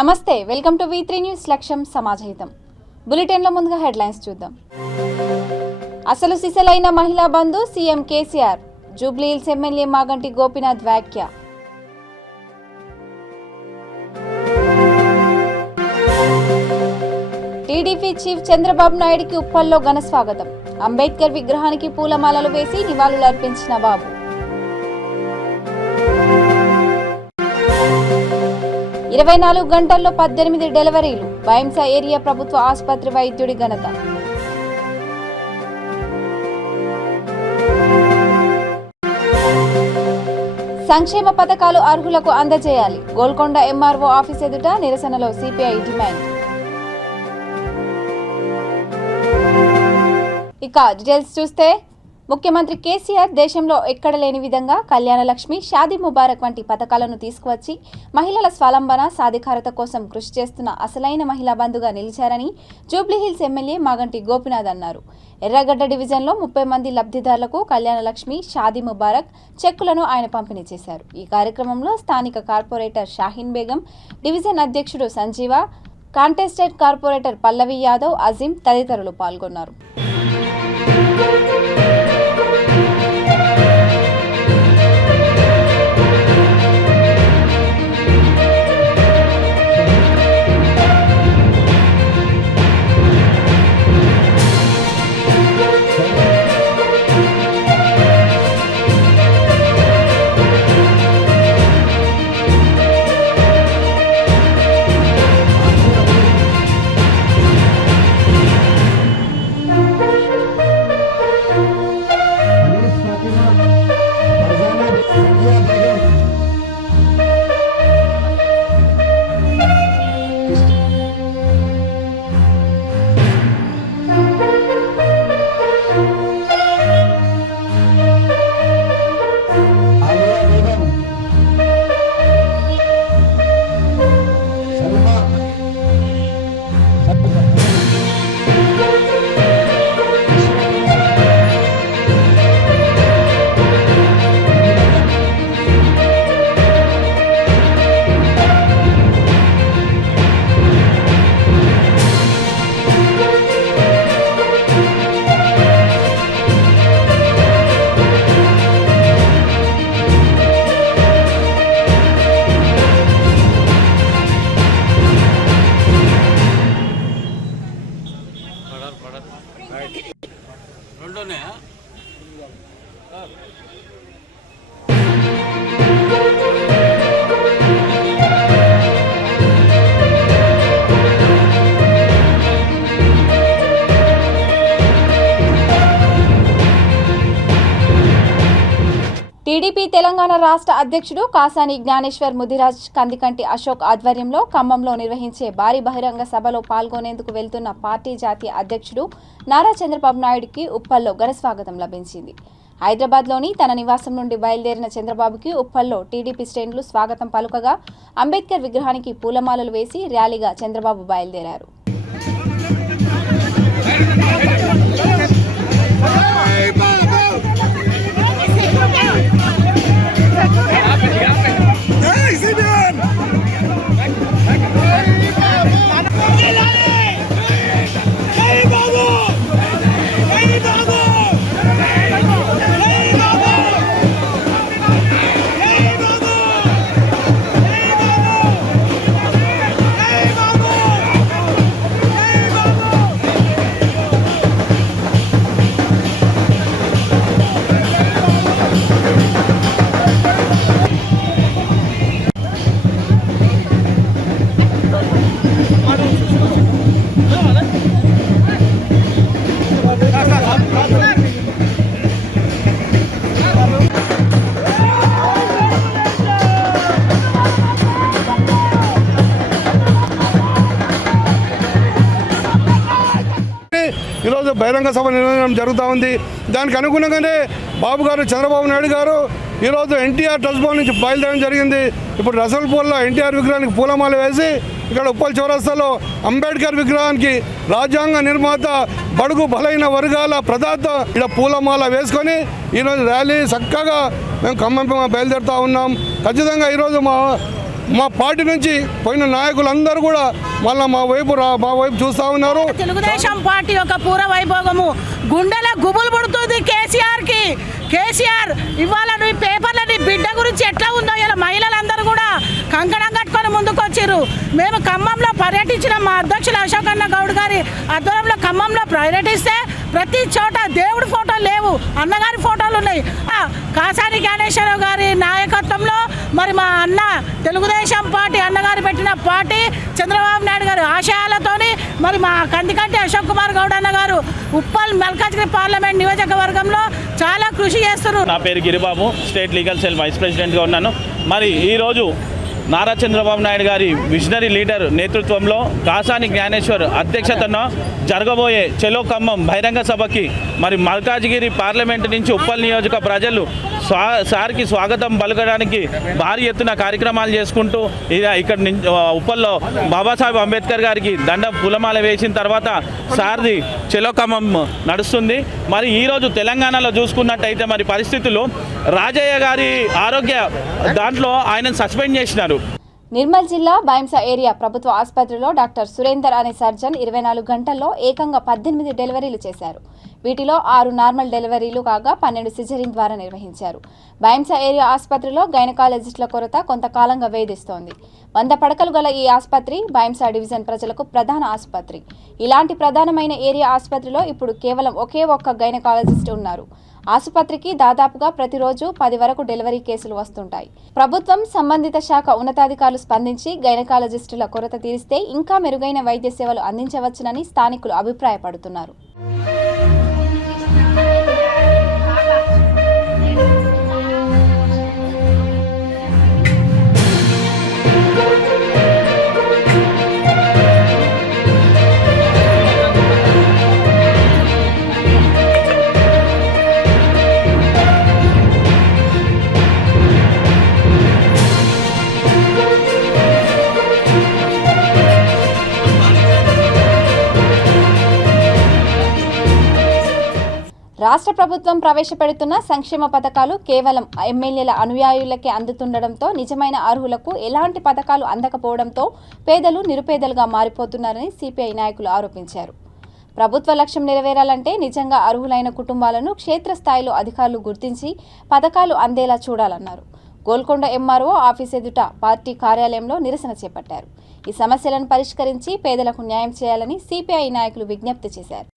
నమస్తే, welcome to V3 news. లక్ష్యం సమాజహితం. బులెటిన్లో ముందుగా హెడ్లైన్స్ చూద్దాం. అసలు సిసలైన మహిళా బంధు సీఎం కేసీఆర్. జూబ్లీహిల్స్ ఎమ్మెల్యే మాగంటి గోపీనాథ్ వ్యాఖ్య. టీడీపీ చీఫ్ చంద్రబాబు నాయుడుకి ఉప్పల్లో ఘన స్వాగతం. అంబేద్కర్ విగ్రహానికి పూలమాలలు వేసి నివాళులర్పించిన బాబు. ఇరవై 24 గంటల్లో 18 డెలివరీలు. బైంస ఏరియా ప్రభుత్వ ఆసుపత్రి వైద్యుడి ఘనత. సంక్షేమ పథకాలు అర్హులకు అందజేయాలి. గోల్కొండ ఎంఆర్ఓ ఆఫీస్ ఎదుట నిరసనలో సిపిఐ డిమాండ్. ఇక డీటెయిల్స్ చూస్తే, ముఖ్యమంత్రి కేసీఆర్ దేశంలో ఎక్కడ లేని విధంగా కళ్యాణ లక్ష్మి, షాదీ ముబారక్ వంటి పథకాలను తీసుకువచ్చి మహిళల స్వాలంబన సాధికారత కోసం కృషి చేస్తున్న అసలైన మహిళా బంధుగా నిలిచారని జూబ్లీహిల్స్ ఎమ్మెల్యే మాగంటి గోపీనాథ్ అన్నారు. ఎర్రగడ్డ డివిజన్లో 30 మంది లబ్ధిదారులకు కళ్యాణ లక్ష్మి, షాదీ ముబారక్ చెక్కులను ఆయన పంపిణీ చేశారు. ఈ కార్యక్రమంలో స్థానిక కార్పొరేటర్ షాహీన్ బేగం, డివిజన్ అధ్యక్షుడు సంజీవ, కాంటెస్టెడ్ కార్పొరేటర్ పల్లవి యాదవ్, అజీం తదితరులు పాల్గొన్నారు. టీడీపీ తెలంగాణ రాష్ట్ర అధ్యక్షుడు కాసాని జ్ఞానేశ్వర్ ముదిరాజ్ కందికంటి అశోక్ ఆధ్వర్యంలో ఖమ్మంలో నిర్వహించే భారీ బహిరంగ సభలో పాల్గొనేందుకు వెళ్తున్న పార్టీ జాతీయ అధ్యక్షుడు నారా చంద్రబాబు నాయుడుకి ఉప్పల్లో ఘన స్వాగతం లభించింది. హైదరాబాద్లోని తన నివాసం నుండి బయలుదేరిన చంద్రబాబుకి ఉప్పల్లో టీడీపీ శ్రేణులు స్వాగతం పలుకగా అంబేద్కర్ విగ్రహానికి పూలమాలలు వేసి ర్యాలీగా చంద్రబాబు బయలుదేరారు. ఈరోజు బహిరంగ సభ నిర్వహించడం జరుగుతూ ఉంది. దానికి అనుగుణంగానే బాబు గారు చంద్రబాబు నాయుడు గారు ఈరోజు ఎన్టీఆర్ ట్రస్ట్ భవన్ నుంచి బయలుదేరడం జరిగింది. ఇప్పుడు రసల్పూర్లో ఎన్టీఆర్ విగ్రహానికి పూలమాల వేసి ఇక్కడ ఉప్పల్ చౌరస్తాలో అంబేద్కర్ విగ్రహానికి రాజ్యాంగ నిర్మాత, బడుగు బలైన వర్గాల ప్రదాత ఇక్కడ పూలమాల వేసుకొని ఈరోజు ర్యాలీ చక్కగా మేము ఖమ్మం బయలుదేరుతూ ఉన్నాం. ఖచ్చితంగా ఈరోజు మా పార్టీ నుంచి పోయిన నాయకులందరూ కూడా మళ్ళీ మా వైపు చూస్తూ ఉన్నారు. తెలుగుదేశం పార్టీ యొక్క పూర్వ వైభోగము గుండెల గుబులు పుడుతుంది కేసీఆర్కి. కేసీఆర్ ఇవాళ నీ పేపర్లో నీ బిడ్డ గురించి ఎట్లా ఉందో ఇలా మహిళలందరూ కూడా కంకణం కట్టుకొని ముందుకు వచ్చారు. మేము ఖమ్మంలో పర్యటించిన మా అధ్యక్షులు అశోక్ అన్న గౌడ్ గారి ఆధ్వర్యంలో ఖమ్మంలో పర్యటిస్తే ప్రతి చోట దేవుడి ఫోటోలు లేవు, అన్నగారి ఫోటోలు ఉన్నాయి. కాసాని జ్ఞానేశ్వరరావు గారి నాయకత్వంలో మరి మా అన్న తెలుగుదేశం పార్టీ అన్నగారు పెట్టిన పార్టీ చంద్రబాబు నాయుడు గారి ఆశయాలతోని మరి మా కందికంటి అశోక్ కుమార్ గౌడ్ అన్న గారు ఉప్పల్ మల్కాజ్గిరి పార్లమెంట్ నియోజకవర్గంలో చాలా కృషి చేస్తున్నారు. నా పేరు Giribabu, state legal cell vice ప్రెసిడెంట్గా ఉన్నాను. మరి ఈరోజు నారా చంద్రబాబు నాయుడు గారి విజనరీ లీడర్ నేతృత్వంలో కాసాని జ్ఞానేశ్వర్ అధ్యక్షతన జరగబోయే చెలో ఖమ్మం బహిరంగ సభకి మరి మల్కాజ్గిరి పార్లమెంటు నుంచి ఉప్పల్ నియోజక ప్రజలు సార్కి స్వాగతం పలకడానికి భారీ ఎత్తున కార్యక్రమాలు చేసుకుంటూ ఇక్కడ ఉప్పల్లో బాబాసాహెబ్ అంబేద్కర్ గారికి దండ పూలమాల వేసిన తర్వాత సార్ది చెలో ఖమ్మం నడుస్తుంది. మరి ఈరోజు తెలంగాణలో చూసుకున్నట్టయితే మరి పరిస్థితులు రాజయ్య గారి ఆరోగ్య దాంట్లో ఆయనను సస్పెండ్ చేసినారు. నిర్మల్ జిల్లా బైంసా ఏరియా ప్రభుత్వ ఆసుపత్రిలో డాక్టర్ సురేందర్ అనే సర్జన్ 24 గంటల్లో ఏకంగా 18 డెలివరీలు చేశారు. వీటిలో 6 నార్మల్ డెలివరీలు కాగా 12 సిజరీన్ ద్వారా నిర్వహించారు. బైంసా ఏరియా ఆసుపత్రిలో గైనకాలజిస్టుల కొరత కొంతకాలంగా వేధిస్తోంది. 100 పడకలు గల ఈ ఆసుపత్రి బైంసా డివిజన్ ప్రజలకు ప్రధాన ఆసుపత్రి. ఇలాంటి ప్రధానమైన ఏరియా ఆసుపత్రిలో ఇప్పుడు కేవలం ఒకే ఒక్క గైనకాలజిస్ట్ ఉన్నారు. ఆసుపత్రికి దాదాపుగా ప్రతిరోజు 10 వరకు డెలివరీ కేసులు వస్తుంటాయి. ప్రభుత్వం సంబంధిత శాఖ ఉన్నతాధికారులు స్పందించి గైనకాలజిస్టుల కొరత తీరిస్తే ఇంకా మెరుగైన వైద్య సేవలు అందించవచ్చునని స్థానికులు అభిప్రాయపడుతున్నారు. రాష్ట్ర ప్రభుత్వం ప్రవేశపెడుతున్న సంక్షేమ పథకాలు కేవలం ఎమ్మెల్యేల అనుయాయులకే అందుతుండడంతో నిజమైన అర్హులకు ఎలాంటి పథకాలు అందకపోవడంతో పేదలు నిరుపేదలుగా మారిపోతున్నారని సిపిఐ నాయకులు ఆరోపించారు. ప్రభుత్వ లక్ష్యం నెరవేరాలంటే నిజంగా అర్హులైన కుటుంబాలను క్షేత్రస్థాయిలో అధికారులు గుర్తించి పథకాలు అందేలా చూడాలన్నారు. గోల్కొండ ఎంఆర్ఓ ఆఫీస్ ఎదుట పార్టీ కార్యాలయంలో నిరసన చేపట్టారు. ఈ సమస్యలను పరిష్కరించి పేదలకు న్యాయం చేయాలని సిపిఐ నాయకులు విజ్ఞప్తి చేశారు.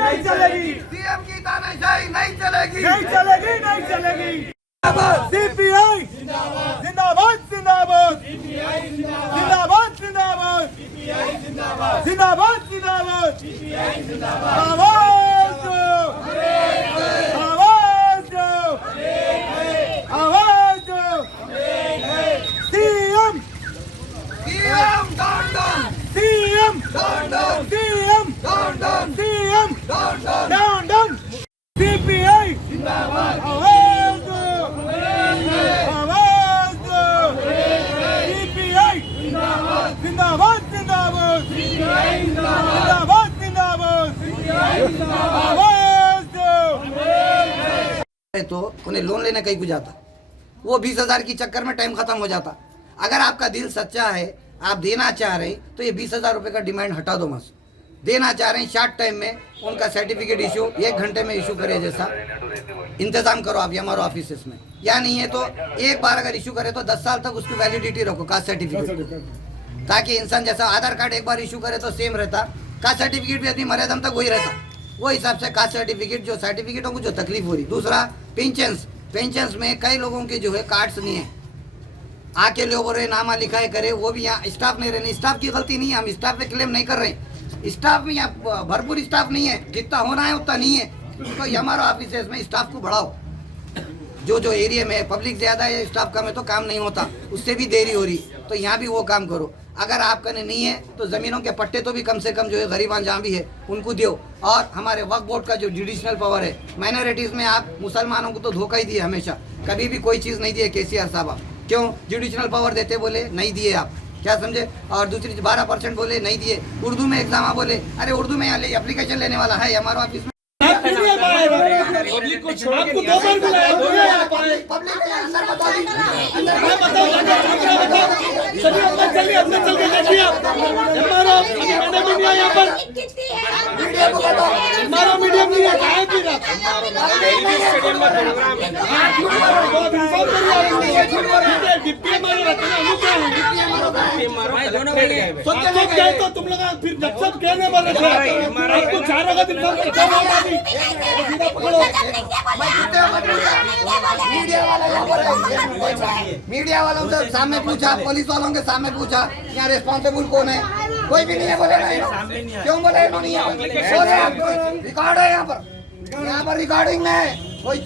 नहीं चलेगी सीएम की तानाशाही नहीं चलेगी सीपीआई जिंदाबाद जिंदाबाद जिंदाबाद जिंदाबाद जिंदाबाद जिंदाबाद आवाज दो आवाज दो आवाज दो CM CM down down CM down down CM down down CM down down CPI जिंदाबाद आवाज दो आवाज दो सीपीआई जिंदाबाद जिंदाबाद जिंदाबाद सीपीआई जिंदाबाद जिंदाबाद सीपीआई जिंदाबाद आवाज दो तो उन्हें लोन लेने कहीं को जाता, वो 20,000 की चक्कर में टाइम खत्म हो जाता। अगर आपका दिल सच्चा है, आप देना चाह रहे हैं तो ये 20,000 रुपये का डिमांड हटा दो। मत देना चाह रहे हैं शॉर्ट टाइम में उनका सर्टिफिकेट इशू 1 घंटे में इशू करे जैसा इंतजाम करो आप हमारे ऑफिस में, या नहीं है तो एक बार अगर इशू करे तो 10 साल तक उसकी वैलिडिटी रखो कास्ट सर्टिफिकेट, ताकि इंसान जैसा आधार कार्ड एक बार इशू करे तो सेम रहता, कास्ट सर्टिफिकेट भी अपनी मर्यादा तक वही रहता। वो हिसाब से कास्ट सर्टिफिकेट जो सर्टिफिकेटों को जो तकलीफ हो रही। दूसरा पेंशन्स में कई लोगों के जो है कार्ड्स नहीं है, आके लोगों ने नामा लिखाए करे, वो भी यहाँ स्टाफ नहीं रहने, स्टाफ की गलती नहीं है, हम स्टाफ पे क्लेम नहीं कर रहे हैं, स्टाफ में यहाँ भरपूर स्टाफ नहीं है, जितना होना है उतना नहीं है, तो हमारा ऑफिस में स्टाफ को बढ़ाओ। जो एरिया में पब्लिक ज़्यादा है, स्टाफ कम है तो काम नहीं होता, उससे भी देरी हो रही, तो यहाँ भी वो काम करो। अगर आपका नहीं है तो ज़मीनों के पट्टे तो भी कम से कम जो है गरीबान जहाँ भी है उनको दो। और हमारे वक्फ बोर्ड का जो जुडिशनल पावर है, माइनॉरिटीज़ में आप मुसलमानों को तो धोखा ही दिए, हमेशा कभी भी कोई चीज़ नहीं दिए केसीआर साहब। क्यों जुडिशनल पावर देते बोले नहीं दिए आप, क्या समझे? और दूसरी 12% बोले नहीं दिए। उर्दू में एग्जाम बोले, अरे उर्दू में एप्लीकेशन लेने वाला है हमारे ऑफिस में। पब्लिक को छोड़ आपको 2 बार बुलाया, पब्लिक अंदर बता दी, सभी अंदर चलिए, अंदर चल के देखिए आप। हमारा मैडम भी नहीं है यहाँ पर, हमारा मीडियम नहीं है, कहाँ की रात डिप्टी हमारे रहते हैं, तो तुम लोग फिर जब सब कहने वाले थे आपको 4 वक्त मीडिया वालों से सामने पूछा, पुलिस वालों के सामने पूछा, यहाँ रिस्पॉन्सिबल कौन है? कोई भी नहीं है, बोले नहीं। क्यों बोले नहीं है? रिकॉर्ड है यहाँ पर रिकॉर्डिंग में है। कोई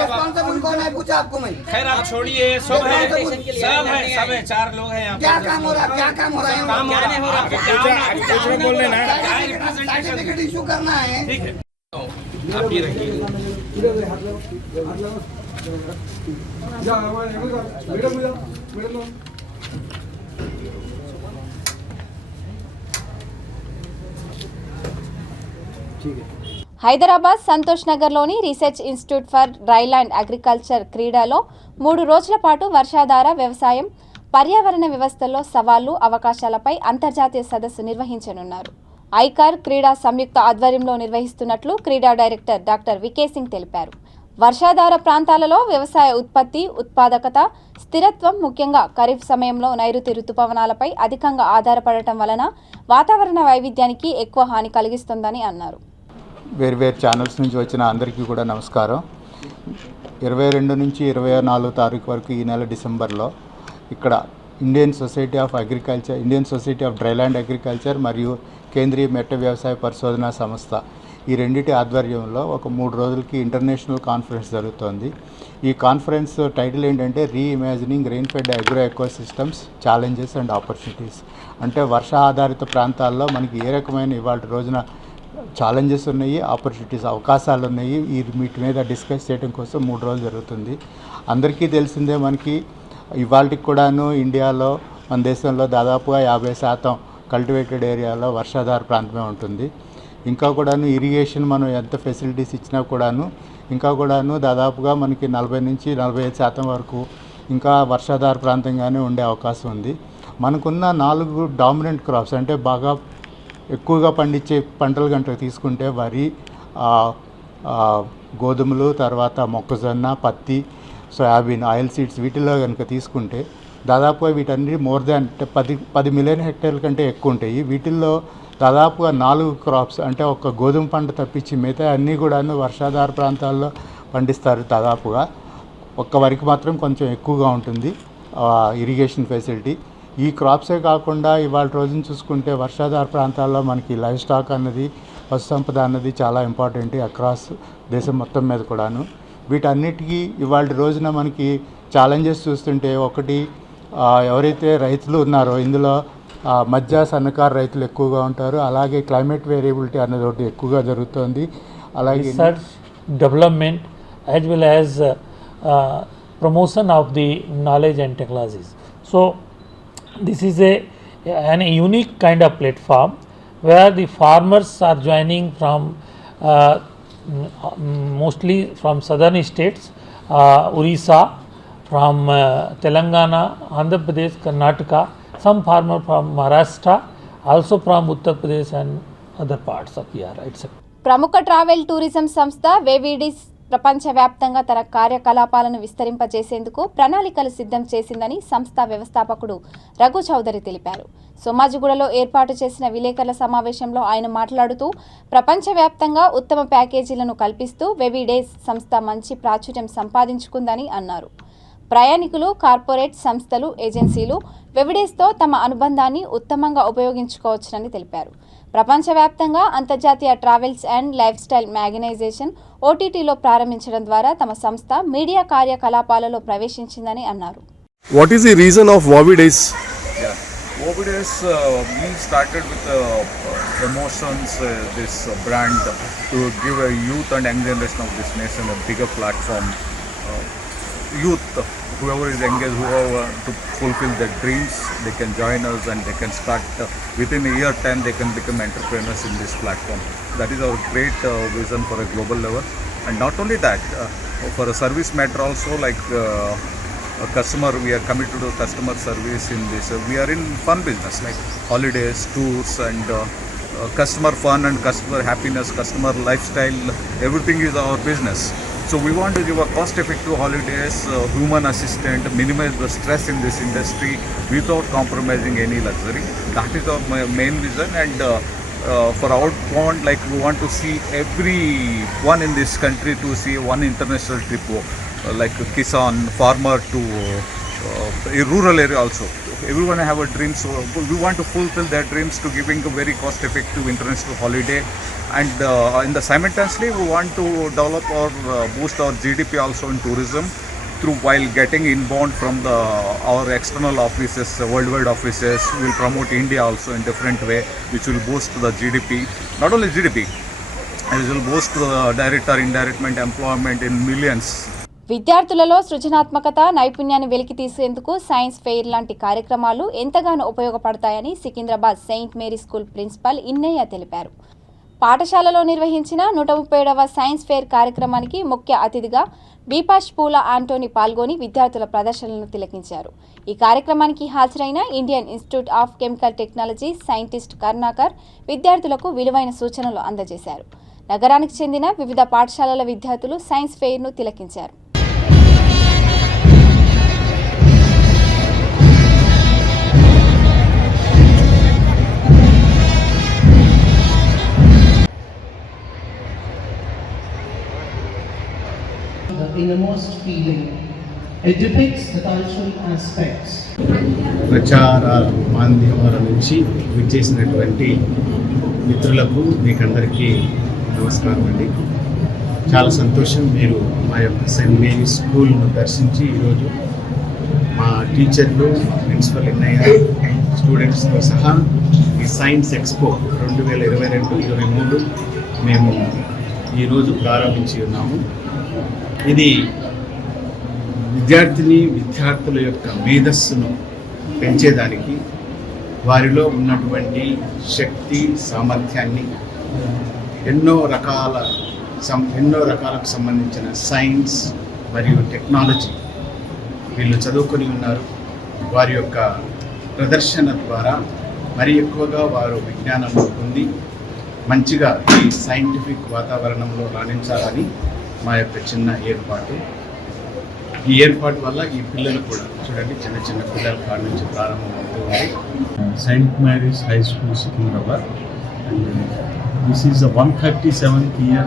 रिस्पॉन्सिबल कौन है पूछा आपको मैं। खैर आप छोड़िए, सब है 4 लोग हैं यहाँ। क्या काम हो रहा है? क्या काम हो रहा है? बोल रहे ना, सर्टिफिकेट इशू करना है। ठीक है आप ये रखिए। హైదరాబాద్ సంతోష్ నగర్లోని research institute for dryland agriculture క్రీడాలో 3 రోజుల పాటు వర్షాధార వ్యవసాయం, పర్యావరణ వ్యవస్థల్లో సవాళ్లు, అవకాశాలపై అంతర్జాతీయ సదస్సు నిర్వహించనున్నారు. ఐకార్ క్రీడా సంయుక్త ఆధ్వర్యంలో నిర్వహిస్తున్నట్లు క్రీడా డైరెక్టర్ డాక్టర్ వికే సింగ్ తెలిపారు. వర్షాధార ప్రాంతాలలో వ్యవసాయ ఉత్పత్తి, ఉత్పాదకత, స్థిరత్వం, ముఖ్యంగా ఖరీఫ్ సమయంలో నైరుతి రుతుపవనాలపై అధికంగా ఆధారపడటం వలన వాతావరణ వైవిధ్యానికి ఎక్కువ హాని కలిగిస్తుందని అన్నారు. వేర్వేరు ఛానల్స్ నుంచి వచ్చిన అందరికీ కూడా నమస్కారం. 22 నుంచి 24 తారీఖు వరకు ఈ నెల డిసెంబర్లో ఇక్కడ Indian society of agriculture, Indian society of dryland agriculture మరియు కేంద్రీయ మెట్ట వ్యవసాయ పరిశోధనా సంస్థ ఈ రెండింటి ఆధ్వర్యంలో ఒక 3 రోజులకి ఇంటర్నేషనల్ కాన్ఫరెన్స్ జరుగుతోంది. ఈ కాన్ఫరెన్స్ టైటిల్ ఏంటంటే reimagining rainfed agro ecosystems challenges and opportunities. అంటే వర్ష ఆధారిత ప్రాంతాల్లో మనకి ఏ రకమైన ఇవాళ రోజున ఛాలెంజెస్ ఉన్నాయి, ఆపర్చునిటీస్, అవకాశాలు ఉన్నాయి, వీటి మీద డిస్కస్ చేయడం కోసం 3 రోజులు జరుగుతుంది. అందరికీ తెలిసిందే, మనకి ఇవాళకి కూడాను ఇండియాలో, మన దేశంలో దాదాపుగా 50% కల్టివేటెడ్ ఏరియాలో వర్షాధార ప్రాంతమే ఉంటుంది. ఇంకా కూడాను ఇరిగేషన్ మనం ఎంత ఫెసిలిటీస్ ఇచ్చినా కూడాను ఇంకా కూడాను దాదాపుగా మనకి 40 నుంచి 45% వరకు ఇంకా వర్షాధార ప్రాంతంగానే ఉండే అవకాశం ఉంది. మనకున్న 4 డామినెంట్ క్రాప్స్, అంటే బాగా ఎక్కువగా పండించే పంటలు కనుక తీసుకుంటే వరి, గోధుమలు, తర్వాత మొక్కజొన్న, పత్తి, సోయాబీన్, ఆయిల్ సీడ్స్, వీటిలో కనుక తీసుకుంటే దాదాపుగా వీటన్ని మోర్ దాన్ 10 మిలియన్ హెక్టేర్ల కంటే ఎక్కువ ఉంటాయి. వీటిల్లో దాదాపుగా 4 క్రాప్స్, అంటే ఒక గోధుమ పంట తప్పించి మిగతా అన్నీ కూడాను వర్షాధార ప్రాంతాల్లో పండిస్తారు. దాదాపుగా ఒక్క వరికి మాత్రం కొంచెం ఎక్కువగా ఉంటుంది ఇరిగేషన్ ఫెసిలిటీ. ఈ క్రాప్సే కాకుండా ఇవాళ రోజున చూసుకుంటే వర్షాధార ప్రాంతాల్లో మనకి లైవ్ స్టాక్ అన్నది, పశు సంపద అన్నది చాలా ఇంపార్టెంట్ అక్రాస్ దేశం మొత్తం మీద కూడాను. వీటన్నిటికీ ఇవాళ రోజున మనకి ఛాలెంజెస్ చూస్తుంటే, ఒకటి ఎవరైతే రైతులు ఉన్నారో ఇందులో మధ్య సన్నకారు రైతులు ఎక్కువగా ఉంటారు. అలాగే క్లైమేట్ వేరియబిలిటీ అన్నది ఒకటి ఎక్కువగా జరుగుతుంది. అలాగే research, development as well as promotion of the knowledge and technologies. So this is an unique kind of platform where the farmers are joining from mostly from southern states, Orissa, from Telangana, Andhra Pradesh, Karnataka, some farmer from Maharashtra, also from Uttar Pradesh and other parts of here. It's a ప్రముఖ travel tourism సంస్థ వేవిడిస్ ప్రపంచవ్యాప్తంగా తన కార్యకలాపాలను విస్తరింపజేసేందుకు ప్రణాళికలు సిద్ధం చేసిందని సంస్థ వ్యవస్థాపకుడు రఘు చౌదరి తెలిపారు. సోమాజిగూడలో ఏర్పాటు చేసిన విలేకరుల సమావేశంలో ఆయన మాట్లాడుతూ, ప్రపంచవ్యాప్తంగా ఉత్తమ ప్యాకేజీలను కల్పిస్తూ వేవిడేస్ సంస్థ మంచి ప్రాచుర్యం సంపాదించుకుందని అన్నారు. ప్రయాణికులు, కార్పొరేట్ సంస్థలు, ఏజెన్సీలు వెవిడేస్తో తమ అనుబంధాన్ని ఉత్తమంగా ఉపయోగించుకోవచ్చునని తెలిపారు. ప్రపంచవ్యాప్తంగా అంతర్జాతీయ ట్రావెల్స్ అండ్ లైఫ్ స్టైల్ మ్యాగనైజేషన్ ఓటీటీలో ప్రారంభించడం ద్వారా తమ సంస్థ మీడియా కార్యకలాపాలలో ప్రవేశించిందని అన్నారు. What is the reason of Wowie Days? Wowie Days, we started with emotions, this brand to give a youth and young generation of this nation a bigger platform. Youth, whoever is engaged, whoever to fulfill their dreams, they can join us and they can start within a year 10 they can become entrepreneurs in this platform. That is our great vision for a global level. And not only that, for a service matter also, like a customer, we are committed to customer service in this. We are in fun business like holidays, tours, and customer fun and customer happiness, customer lifestyle. Everything is our business. So we want to give a cost-effective holidays, human assistant, minimize the stress in this industry without compromising any luxury. That is our main vision. And for our point, like we want to see everyone in this country to see one international trip. Like Kisan, farmer to a rural area also. Everyone have a dream, so we want to fulfill their dreams to giving a very cost-effective international holiday. And in the simultaneously, we want to develop or boost our GDP also in tourism through while getting inbound from our external offices, worldwide offices. We will promote India also in different way, which will boost the GDP. Not only GDP, it will boost the direct or indirect employment in millions. విద్యార్థులలో సృజనాత్మకత, నైపుణ్యాన్ని వెలికితీసేందుకు science fair లాంటి కార్యక్రమాలు ఎంతగానో ఉపయోగపడతాయని Secunderabad saint Mary school principal Innaiah తెలిపారు. పాఠశాలలో నిర్వహించిన 137వ సైన్స్ ఫెయిర్ కార్యక్రమానికి ముఖ్య అతిథిగా బీపాష్ పూల ఆంటోనీ పాల్గొని విద్యార్థుల ప్రదర్శనలను తిలకించారు. ఈ కార్యక్రమానికి హాజరైన Indian institute of chemical technology scientist Karunakar విద్యార్థులకు విలువైన సూచనలు అందజేశారు. నగరానికి చెందిన వివిధ పాఠశాలల విద్యార్థులు science ఫెయిర్ను తిలకించారు. Innermost feeling. It depicts the cultural aspects. ప్రచార మాధ్యమాల నుంచి విచ్చేసినటువంటి మిత్రులకు మీకందరికీ నమస్కారం అండి. చాలా సంతోషం మీరు మా యొక్క సెయింట్ మేరీ స్కూల్ను దర్శించి ఈరోజు మా టీచర్లు, ప్రిన్సిపల్ ఇన్నయ్య, స్టూడెంట్స్తో సహా ఈ సైన్స్ ఎక్స్పో 2022-23 మేము ఈరోజు ప్రారంభించి ఉన్నాము. ఇది విద్యార్థుల యొక్క మేధస్సును పెంచేదానికి, వారిలో ఉన్నటువంటి శక్తి సామర్థ్యాన్ని ఎన్నో రకాలకు సంబంధించిన సైన్స్ మరియు టెక్నాలజీ వీళ్ళు చదువుకొని ఉన్నారు. వారి యొక్క ప్రదర్శన ద్వారా మరి ఎక్కువగా వారు విజ్ఞానంలో పొంది మంచిగా ఈ సైంటిఫిక్ వాతావరణంలో రాణించాలని మా యొక్క చిన్న ఏర్పాటు. ఈ ఏర్పాటు వల్ల ఈ పిల్లలు కూడా చూడండి, చిన్న చిన్న పిల్లల కాడ నుంచి ప్రారంభమవుతూ ఉంది. Saint Mary's high school Secunderabad, and this is the 137th year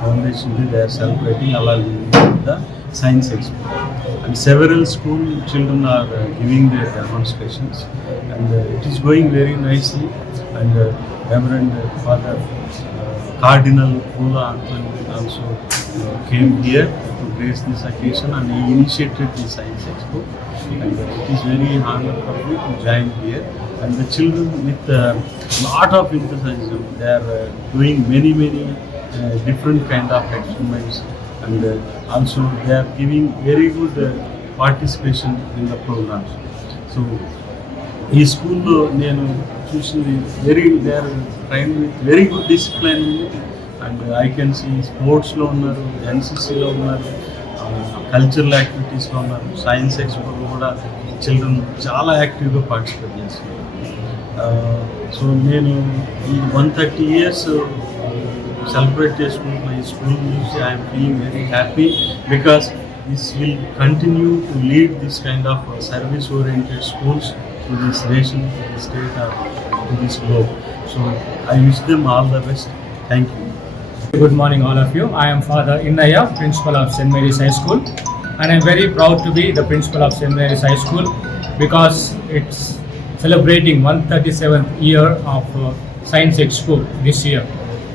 foundation day they are celebrating along with the science expo, and several school children are giving their demonstrations, and it is going very nicely. And Reverend Father Cardinal Pula Anthony also came here to grace this occasion, and he initiated the science expo, and it is very honor for me to join here. And the children with lot of enthusiasm, they are doing many different kind of experiments, and also they are giving very good participation in the programs. So ఈ స్కూల్లో నేను చూసింది they are train with very good discipline, and I can see స్పోర్ట్స్లో ఉన్నారు, ఎన్సిసిలో ఉన్నారు, cultural యాక్టివిటీస్లో ఉన్నారు, science ఎక్స్పోలో కూడా చిల్డ్రన్ చాలా యాక్టివ్గా పార్టిసిపేట్ చేస్తున్నారు. సో నేను ఈ 130 years సెలబ్రేట్ చేసుకుంటున్న ఈ స్కూల్ నుంచి I'm feeling very happy, because this will continue to lead this kind of service oriented schools to this nation, to this state, or to this globe. So I wish them all the best. Thank you. Good morning all of you. I am Father Innaya, Principal of St. Mary's High School. and I'm very proud to be the principal of St. Mary's High School because it's celebrating 137th year of Science Expo this year,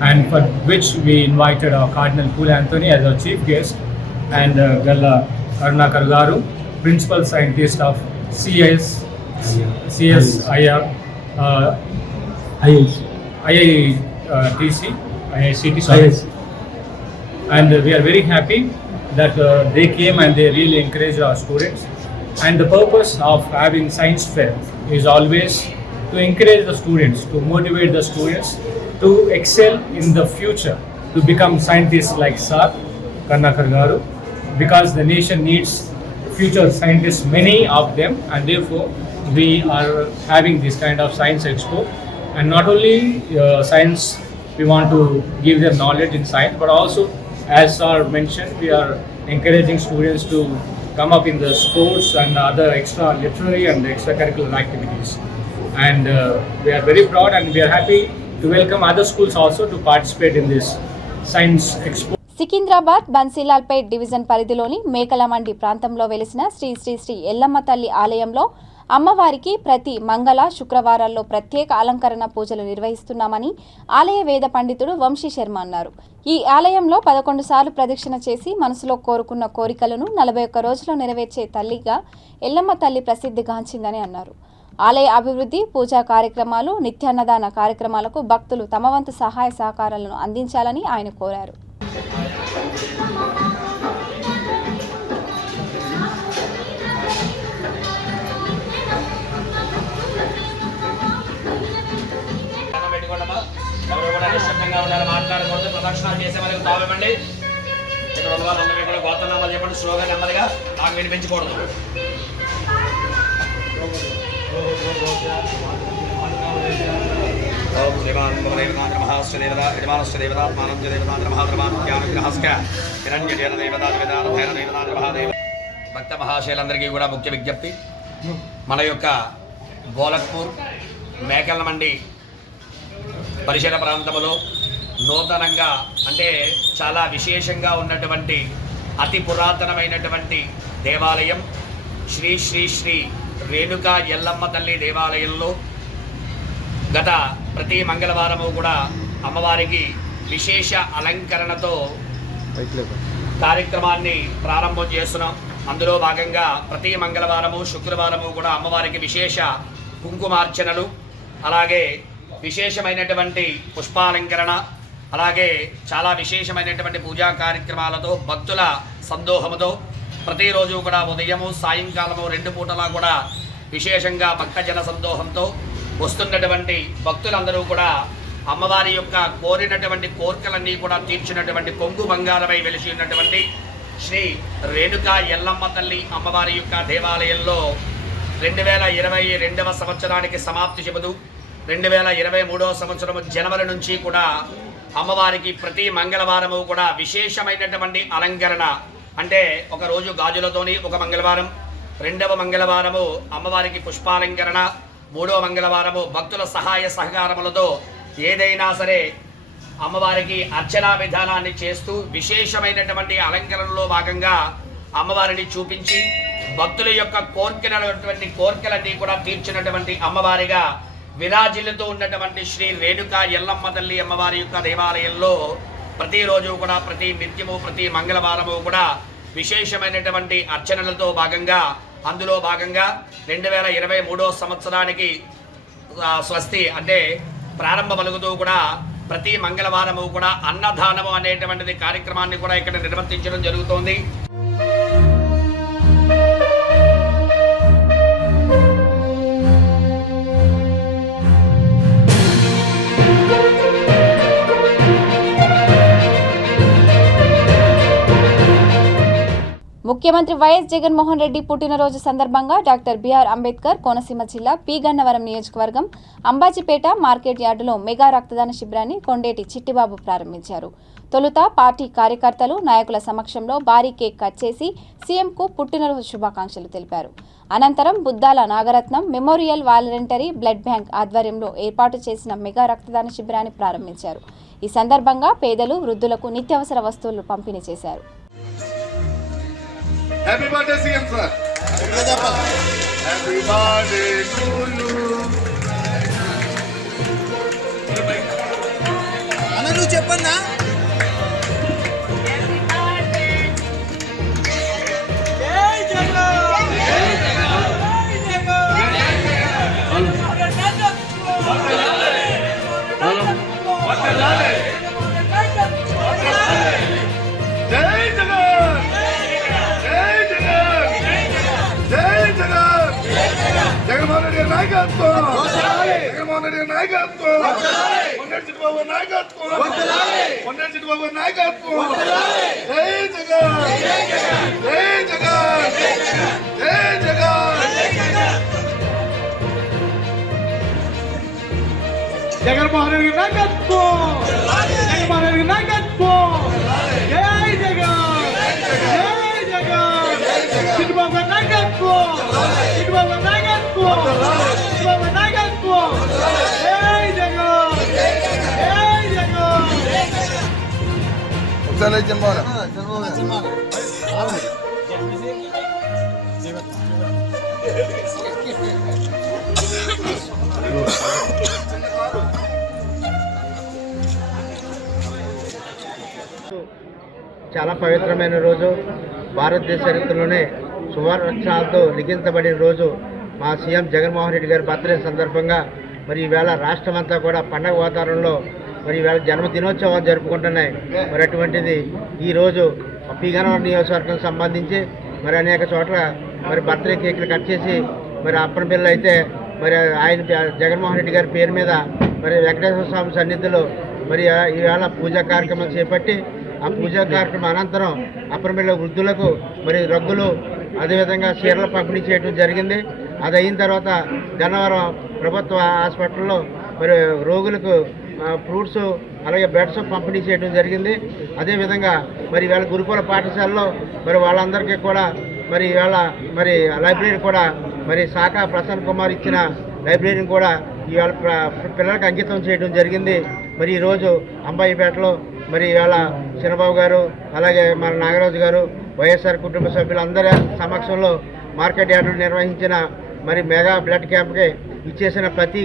and for which we invited our Cardinal Poole Anthony as our chief guest, and Galla Karunakar Garu, principal scientist of CSIR IICT, and we are very happy that they came and they really encouraged our students. And the purpose of having science fair is always to encourage the students, to motivate the students to excel in the future, to become scientists like Sir Karunakar Garu, because the nation needs future scientists, many of them, and therefore we are having this kind of science expo. And not only science, we want to give them knowledge in science, but also, as Sir mentioned, we are encouraging students to come up in the sports and other extra literary and extracurricular activities. And we are very proud and we are happy to welcome other schools also to participate in this science expo. Secunderabad Bansilalpet division పరిధిలోని మేకలమండి ప్రాంతంలో వెలిసిన శ్రీ శ్రీ శ్రీ ఎల్లమ్మ తల్లి ఆలయంలో అమ్మవారికి ప్రతి మంగళ శుక్రవారాల్లో ప్రత్యేక అలంకరణ పూజలు నిర్వహిస్తున్నామని ఆలయ వేద పండితుడు వంశీ శర్మ అన్నారు. ఈ ఆలయంలో 11 సార్లు ప్రదక్షిణ చేసి మనసులో కోరుకున్న కోరికలను 41 రోజుల్లో నెరవేర్చే తల్లిగా ఎల్లమ్మ తల్లి ప్రసిద్ధిగాంచిందని అన్నారు. ఆలయ అభివృద్ధి, పూజా కార్యక్రమాలు, నిత్యాన్నదాన కార్యక్రమాలకు భక్తులు తమ వంతు సహాయ సహకారాలను అందించాలని ఆయన కోరారు. మాట్లాడకూడదు, ప్రదక్షిణాలు చేసే వాళ్ళకి తావివ్వండి. ఇక్కడ ఉన్న వాళ్ళందరూ కూడా గోత్రనామాలు చెప్పండి, స్లోగా నెమ్మదిగా, నాకు వినిపించకూడదు. ఓం శ్రీమాన్ భవనేవతాంధ్ర మహాశ్ర దేవత యజమానశ్ర దేవతాత్మానంద దేవతాంధ్ర మహాద్రమాన్ జ్ఞానగ్రహస్క హిరణ్యజన దేవతాది వేదాన భైర దేవతాంధ్ర మహాదేవ. భక్త మహాశయులందరికీ కూడా ముఖ్య విజ్ఞప్తి, మన యొక్క గోలక్పూర్ మేకలమండి పరిసర ప్రాంతంలో నూతనంగా, అంటే చాలా విశేషంగా ఉన్నటువంటి అతి పురాతనమైనటువంటి దేవాలయం శ్రీ శ్రీ శ్రీ రేణుకా ఎల్లమ్మ తల్లి దేవాలయంలో గత ప్రతి మంగళవారము కూడా అమ్మవారికి విశేష అలంకరణతో కార్యక్రమాన్ని ప్రారంభం చేస్తున్నాం. అందులో భాగంగా ప్రతి మంగళవారము శుక్రవారము కూడా అమ్మవారికి విశేష కుంకుమార్చనలు, అలాగే విశేషమైనటువంటి పుష్పాలంకరణ, అలాగే చాలా విశేషమైనటువంటి పూజా కార్యక్రమాలతో భక్తుల సందోహముతో ప్రతిరోజు కూడా ఉదయము సాయంకాలము 2 పూటలా కూడా విశేషంగా భక్తజన సందోహంతో వస్తున్నటువంటి భక్తులందరూ కూడా అమ్మవారి యొక్క కోరినటువంటి కోరికలన్నీ కూడా తీర్చినటువంటి కొంగు బంగారమై వెలిసి ఉన్నటువంటి శ్రీ రేణుకా ఎల్లమ్మ తల్లి అమ్మవారి యొక్క దేవాలయంలో 2022వ సంవత్సరానికి సమాప్తి చెబుతూ 2023వ సంవత్సరము జనవరి నుంచి కూడా అమ్మవారికి ప్రతి మంగళవారము కూడా విశేషమైనటువంటి అలంకరణ, అంటే ఒక రోజు గాజులతోని ఒక మంగళవారం, 2వ మంగళవారము అమ్మవారికి పుష్పాలంకరణ, 3వ మంగళవారము భక్తుల సహాయ సహకారములతో ఏదైనా సరే అమ్మవారికి అర్చనా విధానాన్ని చేస్తూ విశేషమైనటువంటి అలంకరణలో భాగంగా అమ్మవారిని చూపించి భక్తుల యొక్క కోరికలన్నీ కూడా తీర్చినటువంటి అమ్మవారిగా విరాజిల్లుతూ ఉన్నటువంటి శ్రీ రేణుకా ఎల్లమ్మ తల్లి అమ్మవారి యొక్క దేవాలయంలో ప్రతిరోజు కూడా ప్రతి నిత్యము ప్రతి మంగళవారము కూడా విశేషమైనటువంటి అర్చనలతో భాగంగా, అందులో భాగంగా 2023వ సంవత్సరానికి స్వస్తి అంటే ప్రారంభ పలుకుతూ కూడా ప్రతి మంగళవారము కూడా అన్నదానము అనేటువంటిది కార్యక్రమాన్ని కూడా ఇక్కడ నిర్వర్తించడం జరుగుతోంది. ముఖ్యమంత్రి వైఎస్ జగన్మోహన్ రెడ్డి పుట్టినరోజు సందర్భంగా డాక్టర్ బిఆర్ అంబేద్కర్ కోనసీమ జిల్లా పి గన్నవరం నియోజకవర్గం అంబాజీపేట మార్కెట్ యార్డులో మెగా రక్తదాన శిబిరాన్ని కొండేటి చిట్టిబాబు ప్రారంభించారు. తొలుత పార్టీ కార్యకర్తలు నాయకుల సమక్షంలో భారీ కేక్ కట్ చేసి సీఎంకు పుట్టినరోజు శుభాకాంక్షలు తెలిపారు. అనంతరం Buddala Nagaratnam memorial voluntary blood bank ఆధ్వర్యంలో ఏర్పాటు చేసిన మెగా రక్తదాన శిబిరాన్ని ప్రారంభించారు. ఈ సందర్భంగా పేదలు, వృద్ధులకు నిత్యావసర వస్తువులు పంపిణీ చేశారు. Happy birthday CM sir. Happy birthday to you. అన్న నువ్వు చెప్పన్నా. జగన్మోహన్ రెడ్డి నాయకత్వం, జగన్మోహన్ రెడ్డి నాయకత్వం, కొండేటి చిట్టుబాబు నాయకత్వం, కొండేటి చిట్టుబాబు నాయకత్వం. జై జగన్, జై జగన్, జై జగన్. జగన్మోహన్ రెడ్డి నాయకత్వం, జగన్మోహన్ రెడ్డి నాయకత్వం. జై జగన్, జై జగన్, చిట్టుబాబు నాయకత్వం, చిట్టుబాబు నాయకత్వం, చిట్టుబాబు నాయకత్వం. జై జగన్, జై జగన్. ఒకసారి చాలా పవిత్రమైన రోజు. భారతదేశ చరిత్రలోనే సువర్ణాక్షరాలతో లిఖించబడిన రోజు మా సీఎం జగన్మోహన్ రెడ్డి గారి బర్త్డే సందర్భంగా మరి ఈవేళ రాష్ట్రం అంతా కూడా పండగ వాతావరణంలో మరి ఈవేళ జన్మదినోత్సవాలు జరుపుకుంటున్నాయి. మరి అటువంటిది ఈరోజు పీగనవరం నియోజకవర్గం సంబంధించి మరి అనేక చోట్ల మరి బర్త్డే కేకులు కట్ చేసి మరి అప్పన పిల్లలు అయితే మరి ఆయన జగన్మోహన్ రెడ్డి గారి పేరు మీద మరి వెంకటేశ్వర స్వామి సన్నిధిలో మరి ఈవేళ పూజా కార్యక్రమం చేపట్టి ఆ పూజా కార్యక్రమం అనంతరం అప్పనపిల్ల వృద్ధులకు మరి రగ్గులు అదేవిధంగా చీరలు పంపిణీ చేయడం జరిగింది. అది అయిన తర్వాత గన్నవరం ప్రభుత్వ హాస్పిటల్లో మరి రోగులకు ఫ్రూట్స్ అలాగే బెడ్స్ పంపిణీ చేయడం జరిగింది. అదేవిధంగా మరి ఇవాళ గురుకుల పాఠశాలలో మరి వాళ్ళందరికీ కూడా మరి ఇవాళ మరి లైబ్రరీ కూడా మరి శాఖ ప్రసన్న కుమార్ ఇచ్చిన లైబ్రరీని కూడా ఇవాళ పిల్లలకు అంకితం చేయడం జరిగింది. మరి ఈరోజు అంబాయిపేటలో మరి ఇవాళ చిన్నబాబు గారు అలాగే మన నాగరాజు గారు వైఎస్ఆర్ కుటుంబ సభ్యులందరి సమక్షంలో మార్కెట్ యార్డులు నిర్వహించిన మరి మెగా బ్లడ్ క్యాంప్కి ఇచ్చేసిన ప్రతి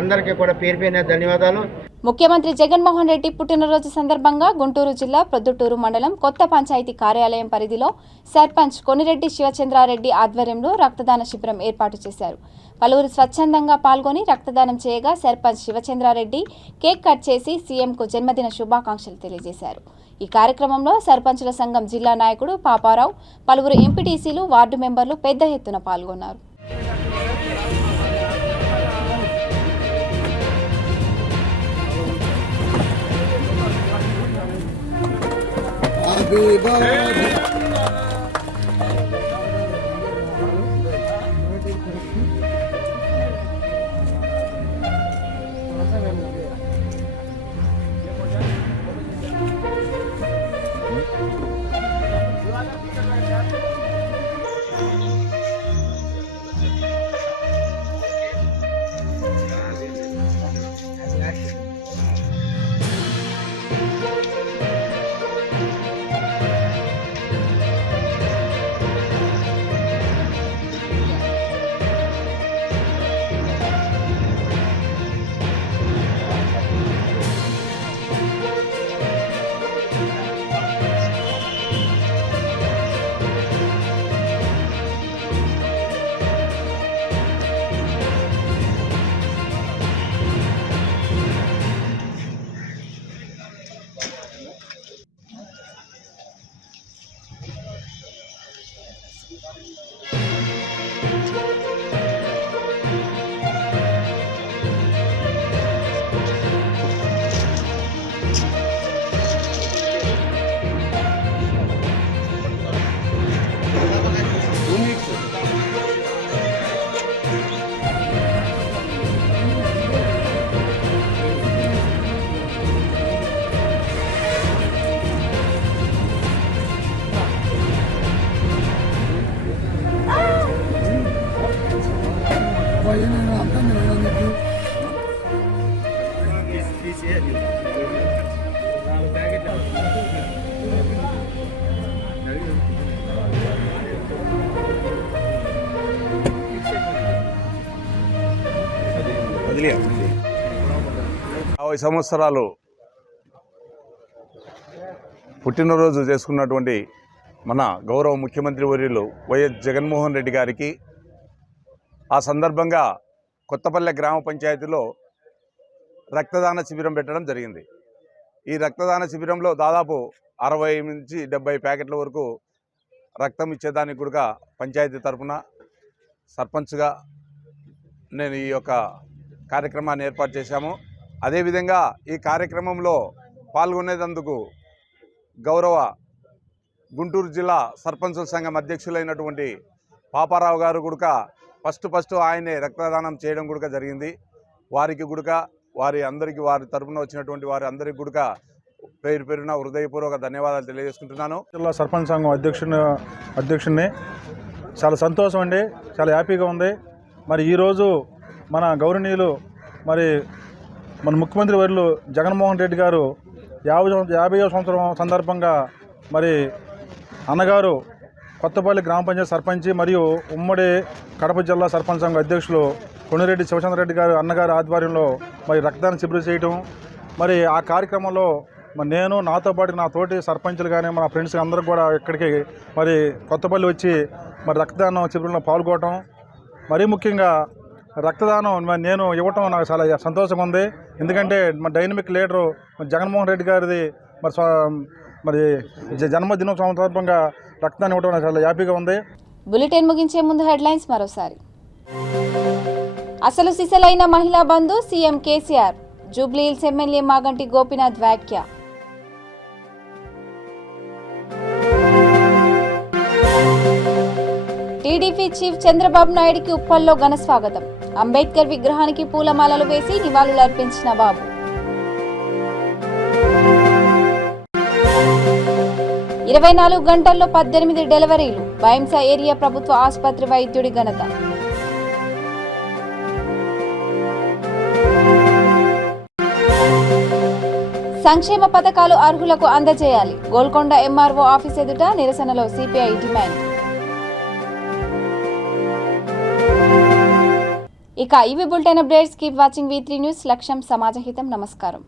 అందరికీ కూడా పేరు పేరున ధన్యవాదాలు. ముఖ్యమంత్రి జగన్మోహన్ రెడ్డి పుట్టినరోజు సందర్భంగా గుంటూరు జిల్లా ప్రొద్దుటూరు మండలం కొత్త పంచాయతీ కార్యాలయం పరిధిలో సర్పంచ్ కొనిరెడ్డి శివచంద్రారెడ్డి ఆధ్వర్యంలో రక్తదాన శిబిరం ఏర్పాటు చేశారు. పలువురు స్వచ్ఛందంగా పాల్గొని రక్తదానం చేయగా సర్పంచ్ శివచంద్రారెడ్డి కేక్ కట్ చేసి సీఎంకు జన్మదిన శుభాకాంక్షలు తెలియజేశారు. ఈ కార్యక్రమంలో సర్పంచుల సంఘం జిల్లా నాయకుడు పాపారావు, పలువురు ఎంపీటీసీలు, వార్డు మెంబర్లు పెద్ద ఎత్తున పాల్గొన్నారు. 50 సంవత్సరాలు పుట్టినరోజు చేసుకున్నటువంటి మన గౌరవ ముఖ్యమంత్రి వర్యులు వైఎస్ జగన్మోహన్ రెడ్డి గారికి ఆ సందర్భంగా కొత్తపల్లె గ్రామ పంచాయతీలో రక్తదాన శిబిరం పెట్టడం జరిగింది. ఈ రక్తదాన శిబిరంలో దాదాపు 60 నుంచి 70 ప్యాకెట్ల వరకు రక్తం ఇచ్చేదానికి కూడా పంచాయతీ తరఫున సర్పంచ్గా నేను ఈ యొక్క కార్యక్రమాన్ని ఏర్పాటు చేశాము. అదేవిధంగా ఈ కార్యక్రమంలో పాల్గొనేందుకు గౌరవ గుంటూరు జిల్లా సర్పంచుల సంఘం అధ్యక్షులైనటువంటి పాపారావు గారు కూడా ఫస్ట్ ఆయనే రక్తదానం చేయడం కూడా జరిగింది. వారికి కూడా వారి తరఫున వచ్చినటువంటి వారి అందరికీ కూడా పేరున హృదయపూర్వక ధన్యవాదాలు తెలియజేసుకుంటున్నాను. జిల్లా సర్పంచ్ సంఘం అధ్యక్షుడిని చాలా సంతోషం అండి, చాలా హ్యాపీగా ఉంది. మరి ఈరోజు మన గౌరవనీయులు మన ముఖ్యమంత్రి వర్యులు జగన్మోహన్ రెడ్డి గారు 50వ సంవత్సరం సందర్భంగా అన్నగారు కొత్తపల్లి గ్రామ పంచాయతీ సర్పంచి మరియు ఉమ్మడి కడప జిల్లా సర్పంచ్ సంఘ అధ్యక్షులు కొనిరెడ్డి శివచంద్రరెడ్డి గారు అన్నగారి ఆధ్వర్యంలో రక్తదాన శిబిరం చేయటం, ఆ కార్యక్రమంలో నేను నాతో పాటు నా తోటి సర్పంచులు కానీ మన ఫ్రెండ్స్ అందరూ కూడా ఇక్కడికి కొత్తపల్లి వచ్చి రక్తదానం శిబిరంలో పాల్గొనడం, మరీ ముఖ్యంగా రక్తదానం నేను ఇవ్వటం నాకు చాలా సంతోషంగా ఉంది. ఎందుకంటే డైనమిక్ లీడరు జగన్మోహన్ రెడ్డి గారిది జన్మదినం సందర్భంగా రక్తదానం ఇవ్వడం నాకు చాలా హ్యాపీగా ఉంది. బులెటిన్ ముగించే ముందు హెడ్లైన్స్ మరోసారి. అసలు సిసలైన మహిళా బంధు సీఎం కేసీఆర్, జూబ్లీహిల్స్ ఎమ్మెల్యే మాగంటి గోపీనాథ్ వ్యాఖ్య. టీడీపీ చీఫ్ చంద్రబాబు నాయుడికి ఉప్పల్లో ఘన స్వాగతం, అంబేద్కర్ విగ్రహానికి పూలమాలలు వేసి నివాళులర్పించిన బాబు. 24 గంటల్లో 18 డెలివరీలు, బైంసా ఏరియా ప్రభుత్వ ఆసుపత్రి వైద్యుడి ఘనత. సంక్షేమ పథకాలు అర్హులకు అందజేయాలి, గోల్కొండ ఎంఆర్ఓ ఆఫీస్ ఎదుట నిరసనలో సిపిఐ డిమాండ్. ఇక ఇవి bulletin updates. Keep watching V3 news. లక్ష్యం సమాజహితం. నమస్కారం.